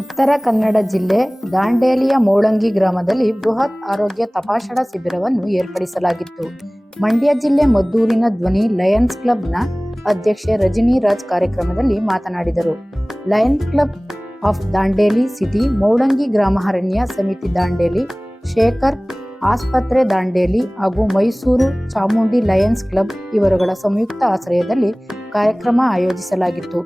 ಉತ್ತರ ಕನ್ನಡ ಜಿಲ್ಲೆ ದಾಂಡೇಲಿಯ ಮೋಳಂಗಿ ಗ್ರಾಮದಲ್ಲಿ ಬೃಹತ್ ಆರೋಗ್ಯ ತಪಾಸಣಾ ಶಿಬಿರವನ್ನು ಏರ್ಪಡಿಸಲಾಗಿತ್ತು. ಮಂಡ್ಯ ಜಿಲ್ಲೆ ಮದ್ದೂರಿನ ಧ್ವನಿ ಲಯನ್ಸ್ ಕ್ಲಬ್ನ ಅಧ್ಯಕ್ಷೆ ರಜನಿ ರಾಜ್ ಕಾರ್ಯಕ್ರಮದಲ್ಲಿ ಮಾತನಾಡಿದರು. Lions club of Dandeli city Moulangi ಗ್ರಾಮ ಅರಣ್ಯ ಸಮಿತಿ ದಾಂಡೇಲಿ ಶೇಖರ್ ಆಸ್ಪತ್ರೆ ದಾಂಡೇಲಿ ಹಾಗೂ ಮೈಸೂರು ಚಾಮುಂಡಿ ಲಯನ್ಸ್ ಕ್ಲಬ್ ಇವರುಗಳ ಸಂಯುಕ್ತ ಆಶ್ರಯದಲ್ಲಿ ಕಾರ್ಯಕ್ರಮ ಆಯೋಜಿಸಲಾಗಿತ್ತು.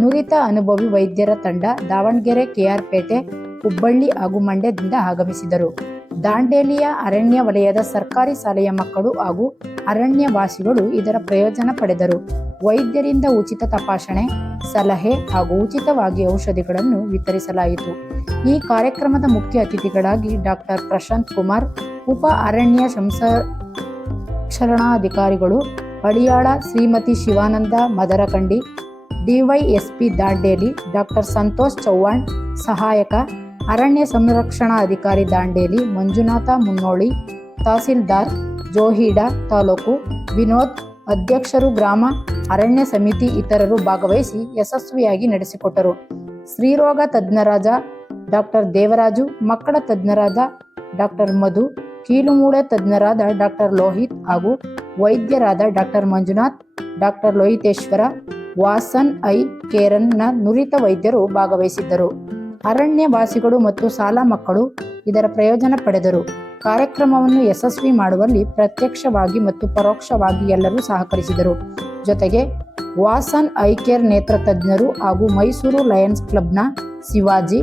ನುರಿತ ಅನುಭವಿ ವೈದ್ಯರ ತಂಡ ದಾವಣಗೆರೆ ಕೆಆರ್ಪೇಟೆ ಹುಬ್ಬಳ್ಳಿ ಹಾಗೂ ಮಂಡ್ಯದಿಂದ ಆಗಮಿಸಿದರು. ದಾಂಡೇಲಿಯ ಅರಣ್ಯ ವಲಯದ ಸರ್ಕಾರಿ ಶಾಲೆಯ ಮಕ್ಕಳು ಹಾಗೂ ಅರಣ್ಯವಾಸಿಗಳು ಇದರ ಪ್ರಯೋಜನ ಪಡೆದರು. ವೈದ್ಯರಿಂದ ಉಚಿತ ತಪಾಸಣೆ, ಸಲಹೆ ಹಾಗೂ ಉಚಿತವಾಗಿ ಔಷಧಿಗಳನ್ನು ವಿತರಿಸಲಾಯಿತು. ಈ ಕಾರ್ಯಕ್ರಮದ ಮುಖ್ಯ ಅತಿಥಿಗಳಾಗಿ ಡಾಕ್ಟರ್ ಪ್ರಶಾಂತ್ ಕುಮಾರ್ ಉಪ ಅರಣ್ಯ ಸಂರಕ್ಷಣಾಧಿಕಾರಿಗಳು ಹಳಿಯಾಳ ಶ್ರೀಮತಿ ಶಿವಾನಂದ ಮದರಕಂಡಿ, ಡಿವೈಎಸ್ಪಿ ದಾಂಡೇಲಿ, ಡಾಕ್ಟರ್ ಸಂತೋಷ್ ಚೌಹಾಣ್, ಸಹಾಯಕ, ಅರಣ್ಯ ಸಂರಕ್ಷಣಾ ಅಧಿಕಾರಿ ದಾಂಡೇಲಿ, ಮಂಜುನಾಥ ಮುನ್ನೋಳಿ, ತಹಸೀಲ್ದಾರ್ ಜೋಹಿಡಾ ತಾಲೂಕು, ವಿನೋದ್ ಅಧ್ಯಕ್ಷರು ಗ್ರಾಮ, ಅರಣ್ಯ ಸಮಿತಿ ಇತರರು ಭಾಗವಹಿಸಿ ಯಶಸ್ವಿಯಾಗಿ ನಡೆಸಿಕೊಟ್ಟರು. ಸ್ತ್ರೀರೋಗ ತಜ್ಞರಾಜ ಡಾಕ್ಟರ್ ದೇವರಾಜು, ಮಕ್ಕಳ ತಜ್ಞರಾದ ಡಾಕ್ಟರ್ ಮಧು ಕೀಲುಮೂಳೆ ತಜ್ಞರಾದ ಡಾಕ್ಟರ್ ಲೋಹಿತ್ ಹಾಗೂ ವೈದ್ಯರಾದ doctor Manjunath, doctor Lohitheshwara, Vasan eye ಕೇರನ್ನ ನುರಿತ ವೈದ್ಯರು ಭಾಗವಹಿಸಿದ್ದರು. ಅರಣ್ಯವಾಸಿಗಳು ಮತ್ತು ಶಾಲಾ ಮಕ್ಕಳು ಇದರ ಪ್ರಯೋಜನ ಪಡೆದರು. ಕಾರ್ಯಕ್ರಮವನ್ನು ಯಶಸ್ವಿ ಮಾಡುವಲ್ಲಿ ಪ್ರತ್ಯಕ್ಷವಾಗಿ ಮತ್ತು ಪರೋಕ್ಷವಾಗಿ ಎಲ್ಲರೂ ಸಹಕರಿಸಿದರು. ಜೊತೆಗೆ ವಾಸನ್ ಐ ಕೇರ್ ನೇತ್ರ ತಜ್ಞರು ಹಾಗೂ ಮೈಸೂರು ಲಯನ್ಸ್ ಕ್ಲಬ್ನ ಶಿವಾಜಿ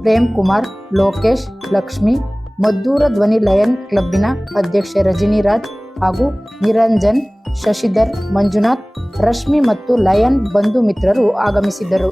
ಪ್ರೇಮ್ ಕುಮಾರ್ ಲೋಕೇಶ್, ಲಕ್ಷ್ಮಿ ಮದ್ದೂರ ಧ್ವನಿ ಲಯನ್ ಕ್ಲಬ್ಬಿನ ಅಧ್ಯಕ್ಷೆ ರಜಿನಿರಾಜ್ ಹಾಗೂ ನಿರಂಜನ್, ಶಶಿಧರ್, ಮಂಜುನಾಥ್, ರಶ್ಮಿ ಮತ್ತು ಲಯನ್ ಬಂಧು ಮಿತ್ರರು ಆಗಮಿಸಿದ್ದರು.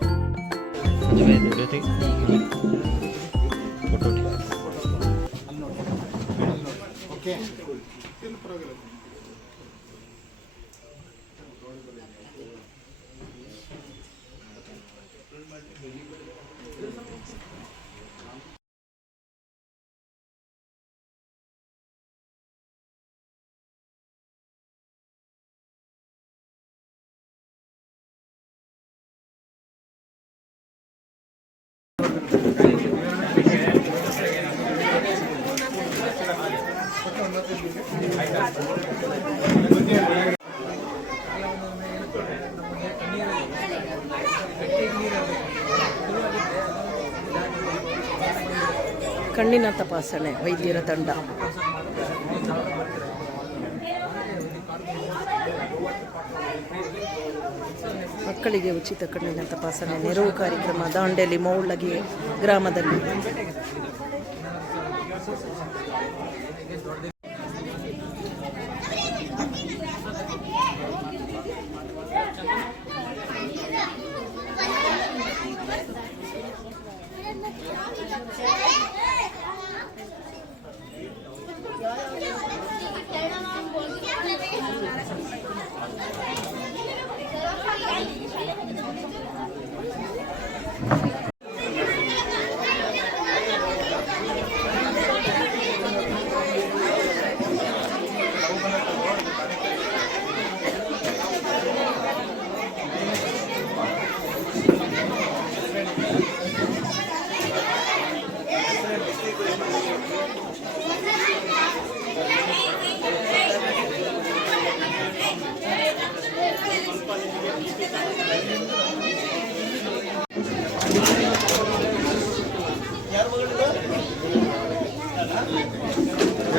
ತಪಾಸಣೆ ವೈದ್ಯರ ತಂಡ. ಮಕ್ಕಳಿಗೆ ಉಚಿತ ಕಣ್ಣಿನ ತಪಾಸಣೆ ನೆರವು ಕಾರ್ಯಕ್ರಮ ದಾಂಡೇಲಿ ಮೌಳಗಿ ಗ್ರಾಮದಲ್ಲಿ.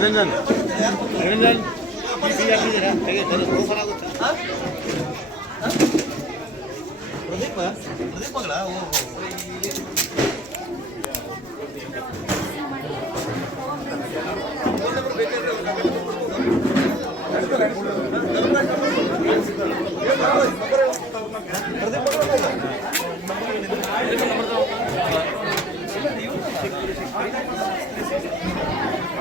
ನಿರಂಜನ್. ನಿರಂಜನ್ ಪ್ರದೀಪ ಪ್ರದೀಪ್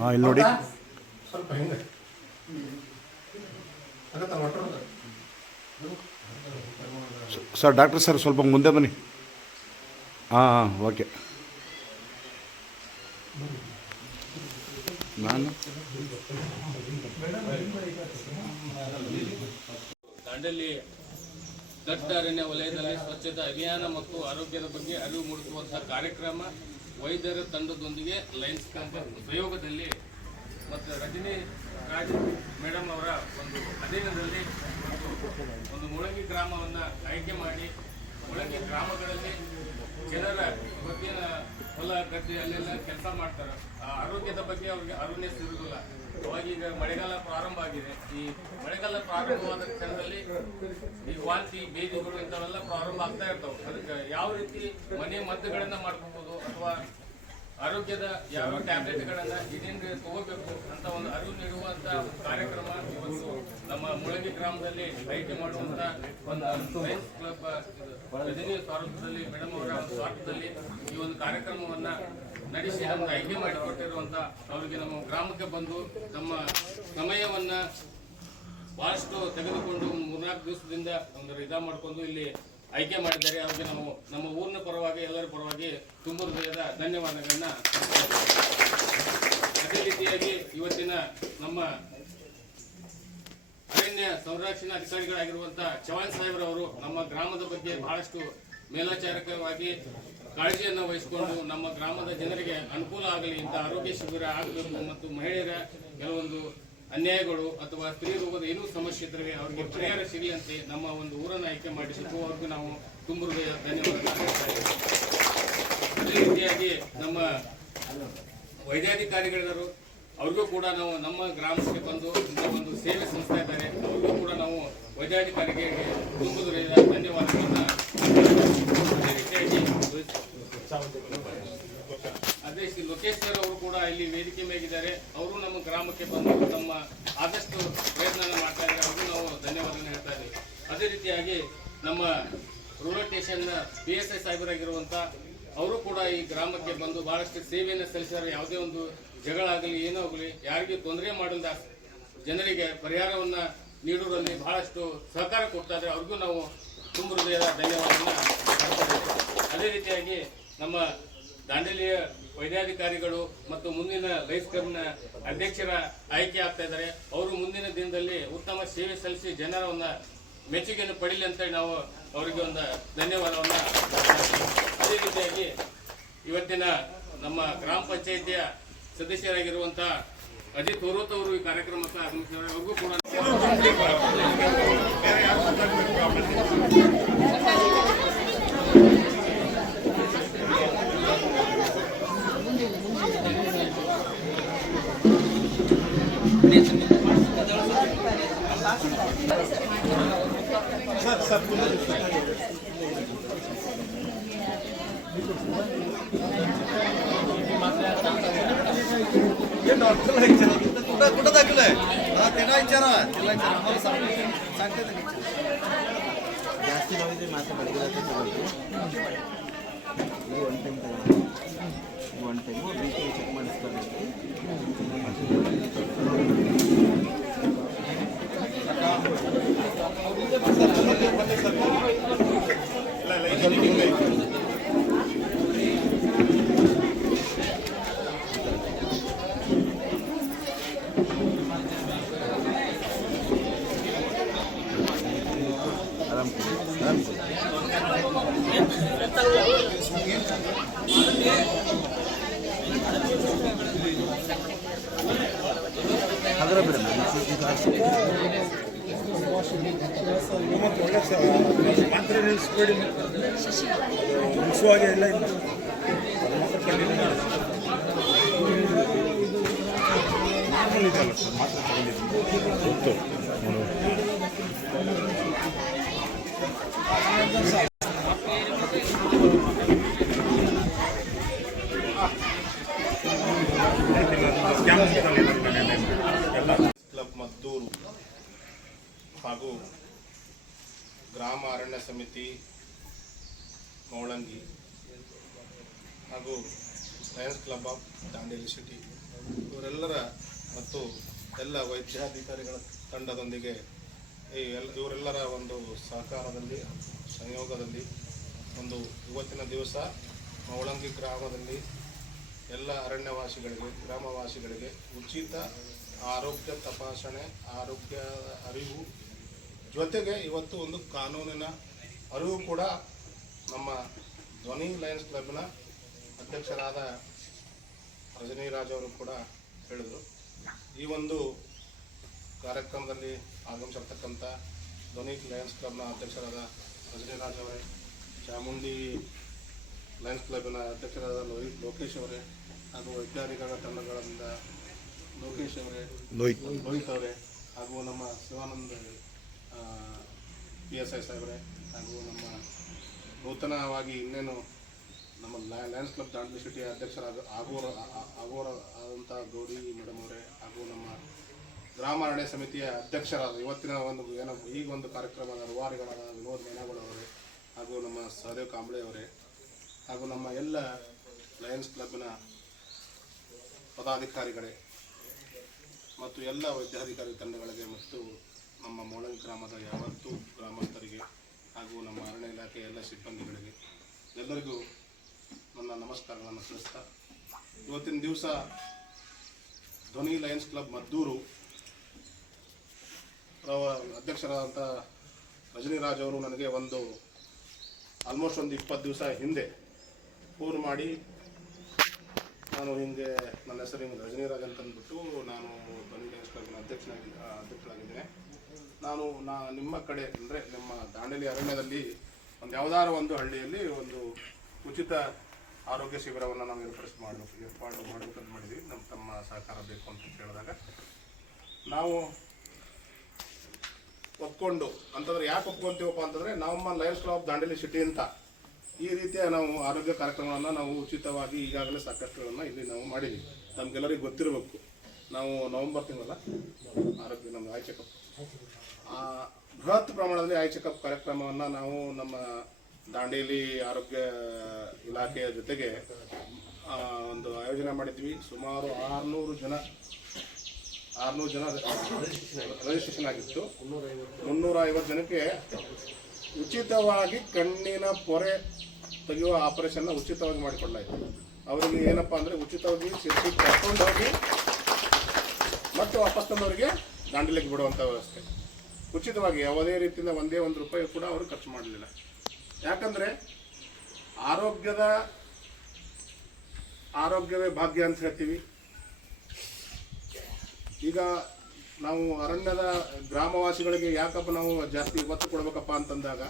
ಹಾಂ ಇಲ್ಲಿ ನೋಡಿ. ಸ್ವಲ್ಪ ಹಿಂದೆ. ಸರ್ ಡಾಕ್ಟರ್ ಸರ್ ಸ್ವಲ್ಪ ಮುಂದೆ ಬನ್ನಿ. ಹಾಂ ಹಾಂ ಓಕೆ. ನಾನು? ದಾಂಡೇಲಿ ದಟ್ಟ ಅರಣ್ಯ ವಲಯದಲ್ಲಿ ಸ್ವಚ್ಛತಾ ಅಭಿಯಾನ ಮತ್ತು ಆರೋಗ್ಯದ ಬಗ್ಗೆ ಅರಿವು ಮೂಡಿಸುವಂತಹ ಕಾರ್ಯಕ್ರಮ ವೈದ್ಯರ ತಂಡದೊಂದಿಗೆ ಲೈನ್ಸ್ ಕ್ಯಾಂಪ್ ಉಪಯೋಗದಲ್ಲಿ ಮತ್ತು ರಜನಿ ರಾಜ್ ಮೇಡಮ್ ಅವರ ಒಂದು ಅಧೀನದಲ್ಲಿ ಒಂದು ಮುಳಂಗಿ ಗ್ರಾಮವನ್ನು ಆಯ್ಕೆ ಮಾಡಿ, ಮುಳಂಗಿ ಗ್ರಾಮಗಳಲ್ಲಿ ಜನರ ಬಗ್ಗೆ ಹೊಲ ಗದ್ದೆ ಅಲ್ಲೆಲ್ಲ ಕೆಲಸ ಮಾಡ್ತಾರೆ. ಆರೋಗ್ಯದ ಬಗ್ಗೆ ಅವ್ರಿಗೆ ಅರುಣ್ಯ ಇರುವುದಿಲ್ಲ. ಅವಾಗ ಈಗ ಮಳೆಗಾಲ ಪ್ರಾರಂಭ ಆಗಿದೆ. ಈ ಮಳೆಗಾಲ ಪ್ರಾರಂಭವಾದ ಕ್ಷಣದಲ್ಲಿ ಈ ವಾಂತಿ, ಬೇದಿಗಳು ಇಂಥವೆಲ್ಲ ಪ್ರಾರಂಭ ಆಗ್ತಾ ಇರ್ತಾವೆ. ಅದಕ್ಕೆ ಯಾವ ರೀತಿ ಮನೆ ಮದ್ದುಗಳನ್ನ ಮಾಡ್ಕೋಬಹುದು ಅಥವಾ ಆರೋಗ್ಯದ ಯಾವ ಟ್ಯಾಬ್ಲೆಟ್ಗಳನ್ನ ಇದೇನು ತಗೋಬೇಕು ಅಂತ ಒಂದು ಅರಿವು ನೀಡುವಂತ ಕಾರ್ಯಕ್ರಮ ಇವತ್ತು ನಮ್ಮ ಮುಳಗಿ ಗ್ರಾಮದಲ್ಲಿ ಐಟಿ ಮಾಡುವಂತ ಒಂದು ಕ್ಲಬ್ ರಜನಿ ಸ್ವಾರ್ಥದಲ್ಲಿ ಮೇಡಮ್ ಅವರ ಸ್ವಾರ್ಥದಲ್ಲಿ ಈ ಒಂದು ಕಾರ್ಯಕ್ರಮವನ್ನ ನಡೆಸಿ ನಮ್ಗೆ ಆಯ್ಕೆ ಮಾಡಿಕೊಟ್ಟಿರುವಂತ ಅವರಿಗೆ ನಮ್ಮ ಗ್ರಾಮಕ್ಕೆ ಬಂದು ನಮ್ಮ ಸಮಯವನ್ನ ಬಹಳಷ್ಟು ತೆಗೆದುಕೊಂಡು ಮೂರ್ನಾಲ್ಕು ದಿವಸದಿಂದ ಒಂದು ಇದ ಮಾಡ್ಕೊಂಡು ಇಲ್ಲಿ ಆಯ್ಕೆ ಮಾಡಿದ್ದಾರೆ. ಅವ್ರಿಗೆ ನಾವು ನಮ್ಮ ಊರಿನ ಪರವಾಗಿ, ಎಲ್ಲರ ಪರವಾಗಿ ತುಂಬ ಹೃದಯದ ಧನ್ಯವಾದಗಳನ್ನ ಅದೇ ರೀತಿಯಾಗಿ ಇವತ್ತಿನ ನಮ್ಮ ಅರಣ್ಯ ಸಂರಕ್ಷಣಾ ಅಧಿಕಾರಿಗಳಾಗಿರುವಂತಹ ಚವಾಣ್ ಸಾಹೇಬ್ರವರು ನಮ್ಮ ಗ್ರಾಮದ ಬಗ್ಗೆ ಬಹಳಷ್ಟು ಮೇಲ್ವಿಚಾರಕವಾಗಿ ಕಾಳಜಿಯನ್ನು ವಹಿಸಿಕೊಂಡು ನಮ್ಮ ಗ್ರಾಮದ ಜನರಿಗೆ ಅನುಕೂಲ ಆಗಲಿ ಇಂಥ ಆರೋಗ್ಯ ಶಿಬಿರ ಆಗಬೇಕು ಮತ್ತು ಮಹಿಳೆಯರ ಕೆಲವೊಂದು ಅನ್ಯಾಯಗಳು ಅಥವಾ ಸ್ತ್ರೀ ರೋಗದ ಏನೂ ಸಮಸ್ಯೆ ಇದ್ದರೆ ಅವರಿಗೆ ಪರಿಹಾರ ಸಿಗಲಿ ನಮ್ಮ ಒಂದು ಊರನ್ನು ಆಯ್ಕೆ ಮಾಡಿಸಿದ್ದು, ಅವ್ರಿಗೂ ನಾವು ತುಂಬ ಹೃದಯ ಇದ್ದೀವಿ. ಅದೇ ರೀತಿಯಾಗಿ ನಮ್ಮ ವೈದ್ಯಾಧಿಕಾರಿಗಳೆಲ್ಲರೂ, ಅವ್ರಿಗೂ ಕೂಡ ನಾವು ನಮ್ಮ ಗ್ರಾಮಕ್ಕೆ ಬಂದು ಇಂಥ ಒಂದು ಸೇವೆ ಸಂಸ್ಥೆ ಇದ್ದಾರೆ, ಅವ್ರಿಗೂ ಕೂಡ ನಾವು ವೈದ್ಯಾಧಿಕಾರಿಗೆ ಗ್ರಾಮಕ್ಕೆ ಬಂದು ಬಹಳಷ್ಟು ಸೇವೆಯನ್ನು ಸಲ್ಲಿಸಿದ್ದಾರೆ. ಯಾವುದೇ ಒಂದು ಜಗಳ ಆಗಲಿ ಏನೋ ಆಗಲಿ, ಯಾರಿಗೆ ತೊಂದರೆ ಮಾಡಲ್ದ ಜನರಿಗೆ ಪರಿಹಾರವನ್ನ ನೀಡುವುದರಲ್ಲಿ ಬಹಳಷ್ಟು ಸಹಕಾರ ಕೊಡ್ತಾ ಅವ್ರಿಗೂ ನಾವು ತುಂಬ ಹೃದಯದ ಧನ್ಯವಾದವನ್ನು ಅದೇ ರೀತಿಯಾಗಿ ನಮ್ಮ ದಾಂಡೇಲಿಯ ವೈದ್ಯಾಧಿಕಾರಿಗಳು ಮತ್ತು ಮುಂದಿನ ಲೈಫ್ ಅಧ್ಯಕ್ಷರ ಆಯ್ಕೆ ಆಗ್ತಾ ಇದ್ದಾರೆ. ಅವರು ಮುಂದಿನ ದಿನದಲ್ಲಿ ಉತ್ತಮ ಸೇವೆ ಸಲ್ಲಿಸಿ ಜನರ ಒಂದು ಮೆಚ್ಚುಗೆಯನ್ನು ಪಡೀಲಿ ಅಂತೇಳಿ ನಾವು ಅವರಿಗೆ ಒಂದು ಧನ್ಯವಾದವನ್ನ. ಅದೇ ರೀತಿಯಾಗಿ ಇವತ್ತಿನ ನಮ್ಮ ಗ್ರಾಮ ಪಂಚಾಯಿತಿಯ ಸದಸ್ಯರಾಗಿರುವಂತಹ ಅಜಿತ್ ಹೊರೋತ್ ಅವರು ಈ ಕಾರ್ಯಕ್ರಮಕ್ಕೆ ಆಗಮಿಸಿದ್ದಾರೆ. ಕೂಡ हे डॉक्टरला विचारा कुठं कुठं दाखल आहे हा त्यांना विचारा तिला विचारा आम्हाला सांगतो सांगते जास्ती भावी ते मासे पडले जाते सगळं वन टाइम करा वन टाइम वीस चेक माणूस करायची ಮಾತ್ರ ಮುಗಿಸುವಾಗೆ ಎಲ್ಲ ಇಲ್ಲ ನಾರ್ಮಲ್ ಸರ್ ಮಾತ್ರ ತಗೊಂಡಿದ್ದೀನಿ ಕ್ಲಬ್ ಮದ್ದೂರು ಹಾಗೂ ಗ್ರಾಮ ಅರಣ್ಯ ಸಮಿತಿ ಮೌಳಂಗಿ ಹಾಗೂ Lions Club of Dandeli city ಇವರೆಲ್ಲರ ಮತ್ತು ಎಲ್ಲ ವೈದ್ಯಾಧಿಕಾರಿಗಳ ತಂಡದೊಂದಿಗೆ ಈ ಎಲ್ಲ ಇವರೆಲ್ಲರ ಒಂದು ಸಹಕಾರದಲ್ಲಿ, ಸಂಯೋಗದಲ್ಲಿ, ಒಂದು ಇವತ್ತಿನ ದಿವಸ ಮೌಳಂಗಿ ಗ್ರಾಮದಲ್ಲಿ ಎಲ್ಲ ಅರಣ್ಯವಾಸಿಗಳಿಗೆ, ಗ್ರಾಮವಾಸಿಗಳಿಗೆ ಉಚಿತ ಆರೋಗ್ಯ ತಪಾಸಣೆ, ಆರೋಗ್ಯ ಅರಿವು ಜೊತೆಗೆ ಇವತ್ತು ಒಂದು ಕಾನೂನಿನ ಅರಿವು ಕೂಡ ನಮ್ಮ ಧ್ವನಿ ಲಯನ್ಸ್ ಕ್ಲಬ್ನ ಅಧ್ಯಕ್ಷರಾದ ರಜನಿ ರಾಜ್ ಅವರು ಕೂಡ ಹೇಳಿದರು. ಈ ಒಂದು ಕಾರ್ಯಕ್ರಮದಲ್ಲಿ ಆಗಮಿಸಿರ್ತಕ್ಕಂಥ ಧ್ವನಿ ಲಯನ್ಸ್ ಕ್ಲಬ್ನ ಅಧ್ಯಕ್ಷರಾದ ರಜನಿರಾಜ್ ಅವರೇ ಚಾಮುಂಡಿ ಲಯನ್ಸ್ ಕ್ಲಬ್ನ ಅಧ್ಯಕ್ಷರಾದ ಲೋಹಿತ್ ಲೋಕೇಶ್ ಅವರೇ ಹಾಗೂ ವೈಜ್ಞಾನಿಕರ ತಂಡಗಳಿಂದ ಲೋಕೇಶ್ ಅವರೇ ಲೋಹಿತ್. ಲೋಹಿತ್ ಅವರೇ ಹಾಗೂ ನಮ್ಮ ಶಿವಾನಂದ ಪಿ ಎಸ್ ಐ ಸಾಹೇಬ್ರೆ ಹಾಗೂ ನಮ್ಮ ನೂತನವಾಗಿ ಇನ್ನೇನು ನಮ್ಮ ಲಯನ್ಸ್ ಕ್ಲಬ್ ದಾಂಡ್ಲಿ ಸಿಟಿ ಅಧ್ಯಕ್ಷರಾದ ಆಗೋರ ಆಗೋರ ಆದಂಥ ಗೌರಿ ಮೇಡಮ್ ಅವರೇ ಹಾಗೂ ನಮ್ಮ ಗ್ರಾಮ ನಡೆ ಸಮಿತಿಯ ಅಧ್ಯಕ್ಷರಾದ ಇವತ್ತಿನ ಒಂದು ಏನೋ ಈಗ ಒಂದು ಕಾರ್ಯಕ್ರಮದ ರೂವಾರಿಗಳಾದ ವಿನೋದ್ ಮೇನಾಗೋಳ ಅವರೇ ಹಾಗೂ ನಮ್ಮ ಸಹದೇವ್ ಕಾಂಬ್ಳೆ ಅವರೇ ಹಾಗೂ ನಮ್ಮ ಎಲ್ಲ ಲಯನ್ಸ್ ಕ್ಲಬ್ನ ಪದಾಧಿಕಾರಿಗಳೇ ಮತ್ತು ಎಲ್ಲ ವೈದ್ಯಾಧಿಕಾರಿ ತಂಡಗಳಿಗೆ ಮತ್ತು ನಮ್ಮ ಮೋಳಂಗಿ ಗ್ರಾಮದ ಯಾವತ್ತೂ ಗ್ರಾಮಸ್ಥರಿಗೆ ಹಾಗೂ ನಮ್ಮ ಅರಣ್ಯ ಇಲಾಖೆಯ ಎಲ್ಲ ಸಿಬ್ಬಂದಿಗಳಿಗೆ ಎಲ್ಲರಿಗೂ ನನ್ನ ನಮಸ್ಕಾರಗಳನ್ನು ತಿಳಿಸ್ತಾ ಇವತ್ತಿನ ದಿವಸ ಧ್ವನಿ ಲಯನ್ಸ್ ಕ್ಲಬ್ ಮದ್ದೂರು ಅಧ್ಯಕ್ಷರಾದಂಥ ರಜನಿರಾಜ್ ಅವರು ನನಗೆ ಒಂದು ಆಲ್ಮೋಸ್ಟ್ ಒಂದು ಇಪ್ಪತ್ತು ದಿವಸ ಹಿಂದೆ ಫೋನ್ ಮಾಡಿ, ನಾನು ಹಿಂಗೆ ನನ್ನ ಹೆಸರು ಹಿಂಗೆ ರಜನಿರಾಜ್ ಅಂತ ಅಂದ್ಬಿಟ್ಟು ನಾನು ಧ್ವನಿ ಕ್ಲಬ್ನ ಅಧ್ಯಕ್ಷನಾಗಿ ಅಧ್ಯಕ್ಷನಾಗಿದ್ದೇನೆ ನಾನು ನಾ, ನಿಮ್ಮ ಕಡೆ ಅಂದರೆ ನಿಮ್ಮ ದಾಂಡೇಲಿ ಅರಣ್ಯದಲ್ಲಿ ಒಂದು ಯಾವುದಾದ್ರು ಒಂದು ಹಳ್ಳಿಯಲ್ಲಿ ಒಂದು ಉಚಿತ ಆರೋಗ್ಯ ಶಿಬಿರವನ್ನು ನಾವು ಏರ್ಪಡಿಸಿ ಮಾಡಬೇಕು ಏರ್ಪಾಡು ಮಾಡಬೇಕಂತ ಮಾಡಿದ್ವಿ. ನಮ್ಮ ತಮ್ಮ ಸಹಕಾರ ಬೇಕು ಅಂತ ಕೇಳಿದಾಗ ನಾವು ಒಪ್ಕೊಂಡು, ಅಂತಂದ್ರೆ ಯಾಕೆ ಒಪ್ಕೊಂತೀವಪ್ಪ ಅಂತಂದ್ರೆ ನಮ್ಮ ಲೈಫ್ ಕ್ಲಬ್ ದಾಂಡೇಲಿ ಸಿಟಿ ಅಂತ ಈ ರೀತಿಯ ನಾವು ಆರೋಗ್ಯ ಕಾರ್ಯಕ್ರಮಗಳನ್ನು ನಾವು ಉಚಿತವಾಗಿ ಈಗಾಗಲೇ ಸಾಕಷ್ಟುಗಳನ್ನು ಇಲ್ಲಿ ನಾವು ಮಾಡಿದ್ದೀವಿ ನಮ್ಗೆಲ್ಲರಿಗೂ ಗೊತ್ತಿರಬೇಕು. ನಾವು ನವೆಂಬರ್ ತಿಂಗಳ ಆರೋಗ್ಯ ನಮ್ಮ ಐ ಚೆಕಪ್ ಆ ಬೃಹತ್ ಪ್ರಮಾಣದಲ್ಲಿ ಐ ಚೆಕಪ್ ಕಾರ್ಯಕ್ರಮವನ್ನು ನಾವು ನಮ್ಮ ದಾಂಡೇಲಿ ಆರೋಗ್ಯ ಇಲಾಖೆಯ ಜೊತೆಗೆ ಒಂದು ಆಯೋಜನೆ ಮಾಡಿದ್ವಿ. ಸುಮಾರು ಆರುನೂರು ಜನ ಆರುನೂರು ಜನ ರಿಜಿಸ್ಟ್ರೇಷನ್ ಆಗಿತ್ತು. ಮುನ್ನೂರ ಐವತ್ತು ಜನಕ್ಕೆ ಉಚಿತವಾಗಿ ಕಣ್ಣಿನ ಪೊರೆ ತೆಗೆಯುವ ಆಪರೇಷನ್ನ ಉಚಿತವಾಗಿ ಮಾಡಿಕೊಡಲಾಯಿತು. ಅವರಿಗೆ ಏನಪ್ಪಾ ಅಂದರೆ ಉಚಿತವಾಗಿ ಸಿರ್ಸಿ ಕರ್ಕೊಂಡು ಹೋಗಿ ಮತ್ತೆ ವಾಪಸ್ ತಂದವರಿಗೆ ದಾಂಡಲಿಗೆ ಬಿಡುವಂಥ ವ್ಯವಸ್ಥೆ. ಉಚಿತವಾಗಿ ಯಾವುದೇ ರೀತಿಯಿಂದ ಒಂದೇ ಒಂದು ರೂಪಾಯಿ ಕೂಡ ಅವರು ಖರ್ಚು ಮಾಡಲಿಲ್ಲ. ಯಾಕಂದರೆ ಆರೋಗ್ಯದ, ಆರೋಗ್ಯವೇ ಭಾಗ್ಯ ಅಂತ ಹೇಳ್ತೀವಿ. ಈಗ ನಾವು ಅರಣ್ಯದ ಗ್ರಾಮವಾಸಿಗಳಿಗೆ ಯಾಕಪ್ಪ ನಾವು ಜಾಸ್ತಿ ಒತ್ತು ಕೊಡಬೇಕಪ್ಪ ಅಂತಂದಾಗ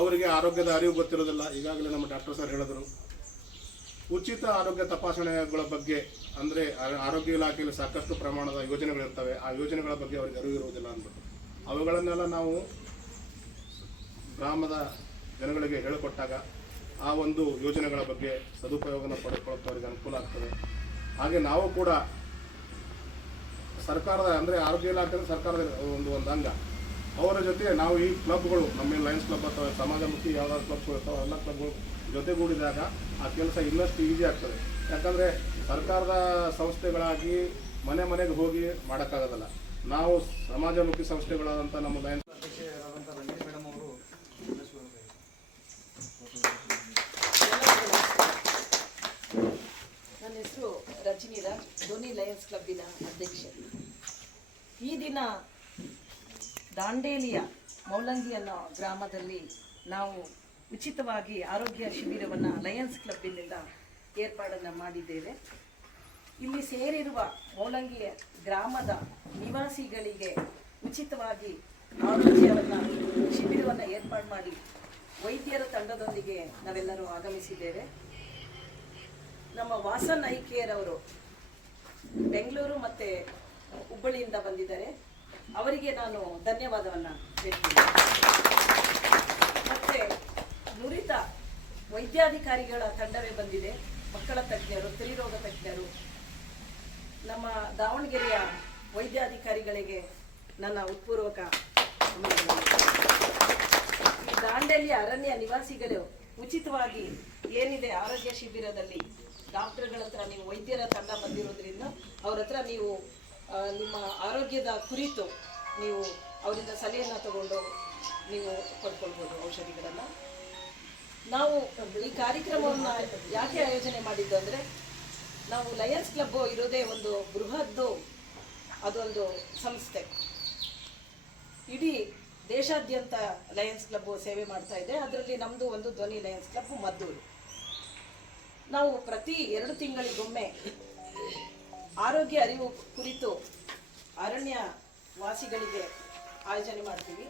ಅವರಿಗೆ ಆರೋಗ್ಯದ ಅರಿವು ಗೊತ್ತಿರೋದಿಲ್ಲ. ಈಗಾಗಲೇ ನಮ್ಮ ಡಾಕ್ಟರ್ ಸರ್ ಹೇಳಿದ್ರು. ಉಚಿತ ಆರೋಗ್ಯ ತಪಾಸಣೆಗಳ ಬಗ್ಗೆ ಅಂದರೆ ಆರೋಗ್ಯ ಇಲಾಖೆಯಲ್ಲಿ ಸಾಕಷ್ಟು ಪ್ರಮಾಣದ ಯೋಜನೆಗಳಿರ್ತವೆ. ಆ ಯೋಜನೆಗಳ ಬಗ್ಗೆ ಅವರಿಗೆ ಅರಿವು ಇರುವುದಿಲ್ಲ ಅಂದ್ಬಿಟ್ಟು. ಅವುಗಳನ್ನೆಲ್ಲ ನಾವು ಗ್ರಾಮದ ಜನಗಳಿಗೆ ಹೇಳಿಕೊಟ್ಟಾಗ ಆ ಒಂದು ಯೋಜನೆಗಳ ಬಗ್ಗೆ ಸದುಪಯೋಗನ ಪಡೆದುಕೊಳ್ಳೋಕೆ ಅವರಿಗೆ ಅನುಕೂಲ ಆಗ್ತದೆ. ಹಾಗೆ ನಾವು ಕೂಡ ಸರ್ಕಾರದ ಅಂದರೆ ಆರೋಗ್ಯ ಇಲಾಖೆ ಅಂದರೆ ಸರ್ಕಾರದ ಒಂದು ಒಂದು ಅಂಗ. ಅವರ ಜೊತೆ ನಾವು ಈ ಕ್ಲಬ್ಗಳು ನಮ್ಮ ಲಯನ್ಸ್ ಕ್ಲಬ್ ಅಥವಾ ಸಮಾಜಮುಖಿ ಯಾವ್ದಾದ್ರು ಕ್ಲಬ್ಗಳು ಇರ್ತಾವೆ ಎಲ್ಲ ಕ್ಲಬ್ಗಳು ಜೊತೆಗೂಡಿದಾಗ ಆ ಕೆಲಸ ಇನ್ನಷ್ಟು ಈಸಿ ಆಗ್ತದೆ. ಯಾಕಂದರೆ ಸರ್ಕಾರದ ಸಂಸ್ಥೆಗಳಾಗಿ ಮನೆ ಮನೆಗೆ ಹೋಗಿ ಮಾಡೋಕ್ಕಾಗೋದಲ್ಲ ನಾವು ಸಮಾಜಮುಖಿ ಸಂಸ್ಥೆಗಳಾದಂಥ ನಮ್ಮ ಲಯನ್ಸ್ ನನ್ನ ಹೆಸರು ರಜನಿರಾಜ್ ಧೋನಿ ಲಯನ್ಸ್ ಕ್ಲಬ್ಬಿನ ಅಧ್ಯಕ್ಷೆ. ಈ ದಿನ ದಾಂಡೇಲಿಯ ಮೌಲಂಗಿ ಅನ್ನೋ ಗ್ರಾಮದಲ್ಲಿ ನಾವು ಉಚಿತವಾಗಿ ಆರೋಗ್ಯ ಶಿಬಿರವನ್ನು ಲಯನ್ಸ್ ಕ್ಲಬ್ಬಿನಿಂದ ಏರ್ಪಾಡನ್ನು ಮಾಡಿದ್ದೇವೆ. ಇಲ್ಲಿ ಸೇರಿರುವ ಮೌಲಂಗಿಯ ಗ್ರಾಮದ ನಿವಾಸಿಗಳಿಗೆ ಉಚಿತವಾಗಿ ಆರೋಗ್ಯವನ್ನು ಶಿಬಿರವನ್ನು ಏರ್ಪಾಡು ಮಾಡಿ ವೈದ್ಯರ ತಂಡದೊಂದಿಗೆ ನಾವೆಲ್ಲರೂ ಆಗಮಿಸಿದ್ದೇವೆ. ನಮ್ಮ ವಾಸನ್ ಐ ಅವರು ಬೆಂಗಳೂರು ಮತ್ತೆ ಹುಬ್ಬಳ್ಳಿಯಿಂದ ಬಂದಿದ್ದಾರೆ. ಅವರಿಗೆ ನಾನು ಧನ್ಯವಾದವನ್ನು ಹೇಳ್ತೀನಿ. ಮತ್ತೆ ನುರಿತ ವೈದ್ಯಾಧಿಕಾರಿಗಳ ತಂಡವೇ ಬಂದಿದೆ. ಮಕ್ಕಳ ತಜ್ಞರು, ಸ್ತ್ರೀರೋಗ ತಜ್ಞರು. ನಮ್ಮ ದಾವಣಗೆರೆಯ ವೈದ್ಯಾಧಿಕಾರಿಗಳಿಗೆ ನನ್ನ ಉತ್ಪೂರ್ವಕ. ಈ ದಾಂಡೇಲಿ ಅರಣ್ಯ ನಿವಾಸಿಗಳು ಉಚಿತವಾಗಿ ಏನಿದೆ ಆರೋಗ್ಯ ಶಿಬಿರದಲ್ಲಿ, ಡಾಕ್ಟರ್ಗಳ ಹತ್ರ ನೀವು ವೈದ್ಯರ ತಂಡ ಬಂದಿರೋದ್ರಿಂದ ಅವ್ರ ಹತ್ರ ನೀವು ನಿಮ್ಮ ಆರೋಗ್ಯದ ಕುರಿತು ನೀವು ಅವರಿಂದ ಸಲಹೆಯನ್ನು ತಗೊಂಡು ನೀವು ಪಡ್ಕೊಳ್ಬೋದು ಔಷಧಿಗಳನ್ನು. ನಾವು ಈ ಕಾರ್ಯಕ್ರಮವನ್ನು ಯಾಕೆ ಆಯೋಜನೆ ಮಾಡಿದ್ದು ಅಂದರೆ, ನಾವು ಲಯನ್ಸ್ ಕ್ಲಬ್ ಇರೋದೇ ಒಂದು ಬೃಹದ್ದು ಅದೊಂದು ಸಂಸ್ಥೆ. ಇಡೀ ದೇಶಾದ್ಯಂತ ಲಯನ್ಸ್ ಕ್ಲಬ್ ಸೇವೆ ಮಾಡ್ತಾ ಇದೆ. ಅದರಲ್ಲಿ ನಮ್ಮದು ಒಂದು ಧ್ವನಿ ಲಯನ್ಸ್ ಕ್ಲಬ್ ಮದ್ದೂರು. ನಾವು ಪ್ರತಿ ಎರಡು ತಿಂಗಳಿಗೊಮ್ಮೆ ಆರೋಗ್ಯ ಅರಿವು ಕುರಿತು ಅರಣ್ಯ ವಾಸಿಗಳಿಗೆ ಆಯೋಜನೆ ಮಾಡ್ತೀವಿ.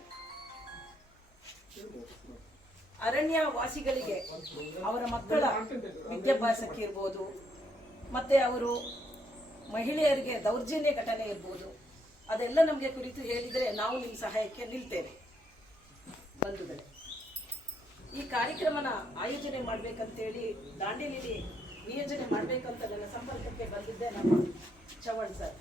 ಅರಣ್ಯ ವಾಸಿಗಳಿಗೆ ಅವರ ಮಕ್ಕಳ ವಿದ್ಯಾಭ್ಯಾಸಕ್ಕೆ ಇರ್ಬೋದು, ಮತ್ತೆ ಅವರು ಮಹಿಳೆಯರಿಗೆ ದೌರ್ಜನ್ಯ ಘಟನೆ ಇರ್ಬೋದು, ಅದೆಲ್ಲ ನಮಗೆ ಕುರಿತು ಹೇಳಿದರೆ ನಾವು ನಿಮ್ಮ ಸಹಾಯಕ್ಕೆ ನಿಲ್ತೇವೆ. ಬಂಧುಗಳೇ ಈ ಕಾರ್ಯಕ್ರಮನ ಆಯೋಜನೆ ಮಾಡಬೇಕಂತೇಳಿ ದಾಂಡೇಲಿಲಿ ನಿಯೋಜನೆ ಮಾಡಬೇಕಂತ ನನ್ನ ಸಂಪರ್ಕಕ್ಕೆ ಬಂದಿದ್ದೆ ನಮ್ಮ ಚವಣ್ ಸರ್.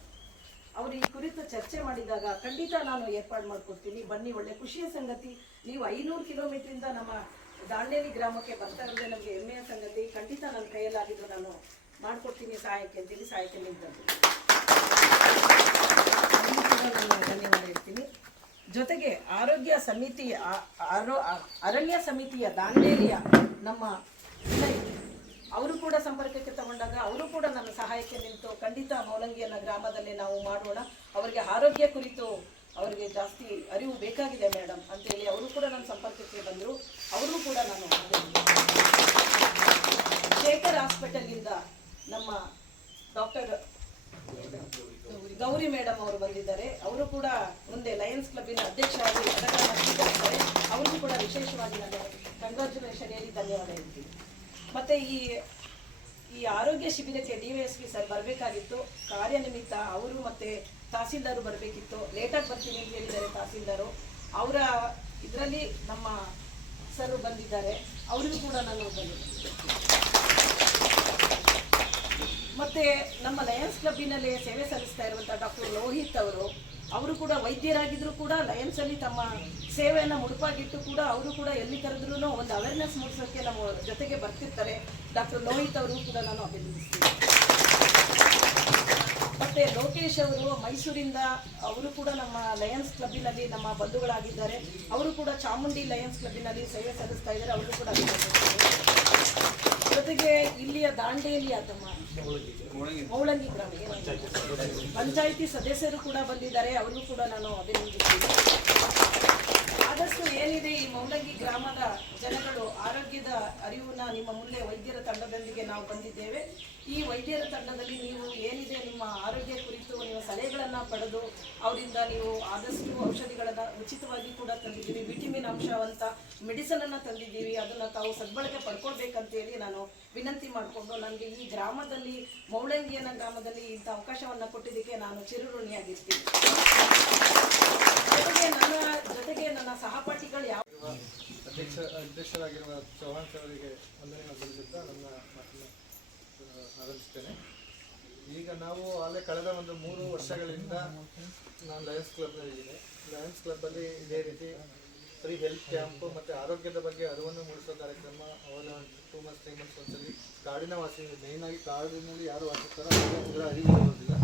ಅವರು ಈ ಕುರಿತು ಚರ್ಚೆ ಮಾಡಿದಾಗ ಖಂಡಿತ ನಾನು ಏರ್ಪಾಡು ಮಾಡ್ಕೊಡ್ತೀನಿ. ಬನ್ನಿ, ಒಳ್ಳೆ ಖುಷಿಯ ಸಂಗತಿ. ನೀವು ಐನೂರು ಕಿಲೋಮೀಟ್ರಿಂದ ನಮ್ಮ ದಾಂಡೇಲಿ ಗ್ರಾಮಕ್ಕೆ ಬರ್ತಾ ಇರೋದೇ ನಮಗೆ ಹೆಮ್ಮೆಯ ಸಂಗತಿ. ಖಂಡಿತ ನನ್ನ ಕೈಯಲ್ಲಾಗಿದ್ದು ನಾನು ಮಾಡ್ಕೊಡ್ತೀನಿ ಸಹಾಯಕ್ಕೆ ಅಂತೇಳಿ ಸಹಾಯಕ್ಕೆ ನಾನು ಧನ್ಯವಾದ ಹೇಳ್ತೀನಿ. ಜೊತೆಗೆ ಆರೋಗ್ಯ ಸಮಿತಿ ಅರಣ್ಯ ಸಮಿತಿಯ ದಾಂಡೇಲಿಯ ನಮ್ಮ ಅವರು ಕೂಡ ಸಂಪರ್ಕಕ್ಕೆ ತಗೊಂಡಾಗ ಅವರು ಕೂಡ ನನ್ನ ಸಹಾಯಕ್ಕೆ ನಿಂತು ಖಂಡಿತ ಮೌಲಂಗಿಯನ್ನ ಗ್ರಾಮದಲ್ಲಿ ನಾವು ಮಾಡೋಣ. ಅವರಿಗೆ ಆರೋಗ್ಯ ಕುರಿತು ಅವರಿಗೆ ಜಾಸ್ತಿ ಅರಿವು ಬೇಕಾಗಿದೆ ಮೇಡಮ್ ಅಂತೇಳಿ ಅವರು ಕೂಡ ನನ್ನ ಸಂಪರ್ಕಕ್ಕೆ ಬಂದರು. ಅವರು ಕೂಡ ನಾನು ಶೇಖರ್ ಹಾಸ್ಪಿಟಲ್ನಿಂದ ನಮ್ಮ ಡಾಕ್ಟರ್ ಗೌರಿ ಮೇಡಮ್ ಅವರು ಬಂದಿದ್ದಾರೆ. ಅವರು ಕೂಡ ಮುಂದೆ ಲಯನ್ಸ್ ಕ್ಲಬ್ಬಿನ ಅಧ್ಯಕ್ಷರಾಗಿ ಅವರು ಕೂಡ ವಿಶೇಷವಾಗಿ ನಾನು ಕಂಗ್ರಾಚುಲೇಷನ್ ಹೇಳಿ ಧನ್ಯವಾದ ಹೇಳ್ತೀನಿ. ಮತ್ತೆ ಈ ಈ ಆರೋಗ್ಯ ಶಿಬಿರಕ್ಕೆ ಡಿ ಎಸ್ ಪಿ ಸರ್ ಬರಬೇಕಾಗಿತ್ತು. ಕಾರ್ಯನಿಮಿತ್ತ ಅವರು ಮತ್ತೆ ತಹಸೀಲ್ದಾರು ಬರಬೇಕಿತ್ತು. ಲೇಟಾಗಿ ಬರ್ತೀನಿ ಅಂತ ಹೇಳಿದ್ದಾರೆ ತಹಸೀಲ್ದಾರು. ಅವರ ಇದರಲ್ಲಿ ನಮ್ಮ ಸರ್ ಬಂದಿದ್ದಾರೆ. ಅವರಿಗೂ ಕೂಡ ನಾನು ಬಂದಿದ್ದೆ ಮತ್ತೆ ನಮ್ಮ ಲಯನ್ಸ್ ಕ್ಲಬ್ಬಿನಲ್ಲಿ ಸೇವೆ ಸಲ್ಲಿಸ್ತಾ ಇರುವಂತಹ ಡಾಕ್ಟರ್ ಲೋಹಿತ್ ಅವರು ಅವರು ಕೂಡ ವೈದ್ಯರಾಗಿದ್ದರೂ ಕೂಡ ಲಯನ್ಸ್ ಅಲ್ಲಿ ತಮ್ಮ ಸೇವೆಯನ್ನು ಮುಡುಪಾಗಿಟ್ಟು ಕೂಡ ಅವರು ಕೂಡ ಎಲ್ಲಿ ಕರೆದ್ರೂ ಒಂದು ಅವೇರ್ನೆಸ್ ಮೂಡಿಸೋಕ್ಕೆ ನಮ್ಮ ಜೊತೆಗೆ ಬರ್ತಿರ್ತಾರೆ. ಡಾಕ್ಟರ್ ಲೋಹಿತ್ ಅವರು ಕೂಡ ನಾನು ಅಭಿನಂದಿಸ್ತೀನಿ. ಮತ್ತೆ ಲೋಕೇಶ್ ಅವರು ಮೈಸೂರಿಂದ ಅವರು ಕೂಡ ನಮ್ಮ ಲಯನ್ಸ್ ಕ್ಲಬ್ಬಿನಲ್ಲಿ ನಮ್ಮ ಬಂಧುಗಳಾಗಿದ್ದಾರೆ. ಅವರು ಕೂಡ ಚಾಮುಂಡಿ ಲಯನ್ಸ್ ಕ್ಲಬ್ಬಿನಲ್ಲಿ ಸೇವೆ ಸಲ್ಲಿಸ್ತಾ ಇದ್ದಾರೆ. ಅವರು ಕೂಡ ಜೊತೆಗೆ ಇಲ್ಲಿಯ ದಾಂಡೇಲಿ ತಮ್ಮ ಮೌಳಂಗಿ ಗ್ರಾಮ? ಪಂಚಾಯಿತಿ ಸದಸ್ಯರು ಕೂಡ ಬಂದಿದ್ದಾರೆ. ಅವರಿಗೂ ಕೂಡ ನಾನು ಅಭಿನಂದಿಸ್ತೀನಿ. ಆದಷ್ಟು ಏನಿದೆ ಈ ಮೌಲಗಿ ಗ್ರಾಮದ ಜನಗಳು ಆರೋಗ್ಯದ ಅರಿವನ್ನ ನಿಮ್ಮ ಮುಂದೆ ವೈದ್ಯರ ತಂಡದೊಂದಿಗೆ ನಾವು ಬಂದಿದ್ದೇವೆ. ಈ ವೈದ್ಯರ ತಂಡದಲ್ಲಿ ನೀವು ಏನಿದೆ ನಿಮ್ಮ ಆರೋಗ್ಯ ಕುರಿತು ನೀವು ಸಲಹೆಗಳನ್ನು ಪಡೆದು ಅವರಿಂದ ನೀವು ಆದಷ್ಟು ಔಷಧಿಗಳನ್ನು ಉಚಿತವಾಗಿ ಕೂಡ ತಂದಿದ್ದೀವಿ. ವಿಟಮಿನ್ ಅಂಶವಂತ ಮೆಡಿಸನ್ ಅನ್ನ ತಂದಿದ್ದೀವಿ. ಅದನ್ನ ತಾವು ಸದ್ಬಳಕೆ ಪಡ್ಕೊಳ್ಬೇಕಂತೇಳಿ ನಾನು ವಿನಂತಿ ಮಾಡಿಕೊಂಡು ನನಗೆ ಈ ಗ್ರಾಮದಲ್ಲಿ, ಮೌಳಂಗಿಯನ ಗ್ರಾಮದಲ್ಲಿ ಇಂಥ ಅವಕಾಶವನ್ನು ಕೊಟ್ಟಿದ್ದಕ್ಕೆ ನಾನು ಚಿರಋಣಿಯಾಗಿರ್ತೀನಿ. ಸಹಪಾಠಿಗಳು ಯಾವ ಅಧ್ಯಕ್ಷ, ಅಧ್ಯಕ್ಷರಾಗಿರುವ ಚೌಹಾಣ್ ಅವರಿಗೆ ವಂದನೆಯನ್ನು ಸಲ್ಲಿಸುತ್ತಾ ನನ್ನ ಮಾತನ್ನು ಆರಂಭಿಸ್ತೇನೆ. ಈಗ ನಾವು ಅಲ್ಲೇ ಕಳೆದ ಒಂದು ಮೂರು ವರ್ಷಗಳಿಂದ ನಾನು ಲಯನ್ಸ್ ಕ್ಲಬ್ನಲ್ಲಿದ್ದೀನಿ ಲಯನ್ಸ್ ಕ್ಲಬ್ಬಲ್ಲಿ ಇದೇ ರೀತಿ ಫ್ರೀ ಹೆಲ್ತ್ ಕ್ಯಾಂಪ್ ಮತ್ತು ಆರೋಗ್ಯದ ಬಗ್ಗೆ ಅರಿವನ್ನು ಮೂಡಿಸೋ ಕಾರ್ಯಕ್ರಮ, ಅವರ ಟೂ ಮಂತ್ಸ್ ತ್ರೀ ಮಂತ್ಸ್ ಒಂದ್ಸಲಿ ಕಾಡಿನ ವಾಸಿ ಮೇಯ್ನಾಗಿ ಕಾಡಿನಲ್ಲಿ ಯಾರು ವಾಸಿಸ್ತಾರೋ ಅವರ ಅರಿವು ಇರೋದಿಲ್ಲ.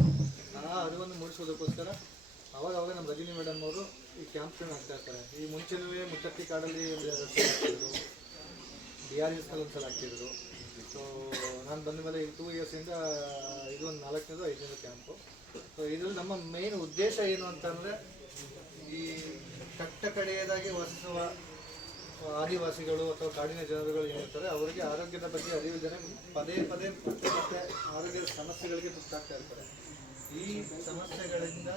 ಆ ಅರಿವನ್ನು ಮೂಡಿಸೋದಕ್ಕೋಸ್ಕರ ಅವಾಗ ಅವಾಗ ನಮ್ಮ ರಜನಿ ಮೇಡಮ್ ಅವರು ಈ ಕ್ಯಾಂಪ್ಗಳನ್ನ ಆಗ್ತಾ ಇರ್ತಾರೆ. ಈ ಮುಂಚೆನೂ ಮುತ್ತತ್ತಿ ಕಾಡಲ್ಲಿ ಆಗ್ತಿದ್ರು ಡಿ ಆರ್ ಎಸ್ನಲ್ಲಿ ಒಂದ್ಸಲ ಆಗ್ತಿದ್ರು ಸೊ ನಾನು ಬಂದ ಮೇಲೆ ಈ ಟೂ ಇಯರ್ಸಿಂದ ಇದು ಒಂದು ನಾಲ್ಕನೇದು, ಐದನೇದು ಕ್ಯಾಂಪು ಸೊ ಇದರಲ್ಲಿ ನಮ್ಮ ಮೇನ್ ಉದ್ದೇಶ ಏನು ಅಂತಂದರೆ ಈ ಕಟ್ಟ ಕಡೆಯದಾಗಿ ವಾಸಿಸುವ ಆದಿವಾಸಿಗಳು ಅಥವಾ ಕಾಡಿನ ಜನರುಗಳು ಏನಿರ್ತಾರೆ, ಅವರಿಗೆ ಆರೋಗ್ಯದ ಬಗ್ಗೆ ಅರಿವಿಲ್ಲದೆ ಪದೇ ಪದೇ ಮತ್ತೆ ಮತ್ತೆ ಆರೋಗ್ಯದ ಸಮಸ್ಯೆಗಳಿಗೆ ತುತ್ತಾಗ್ತಾ ಇರ್ತಾರೆ. ಈ ಸಮಸ್ಯೆಗಳಿಂದ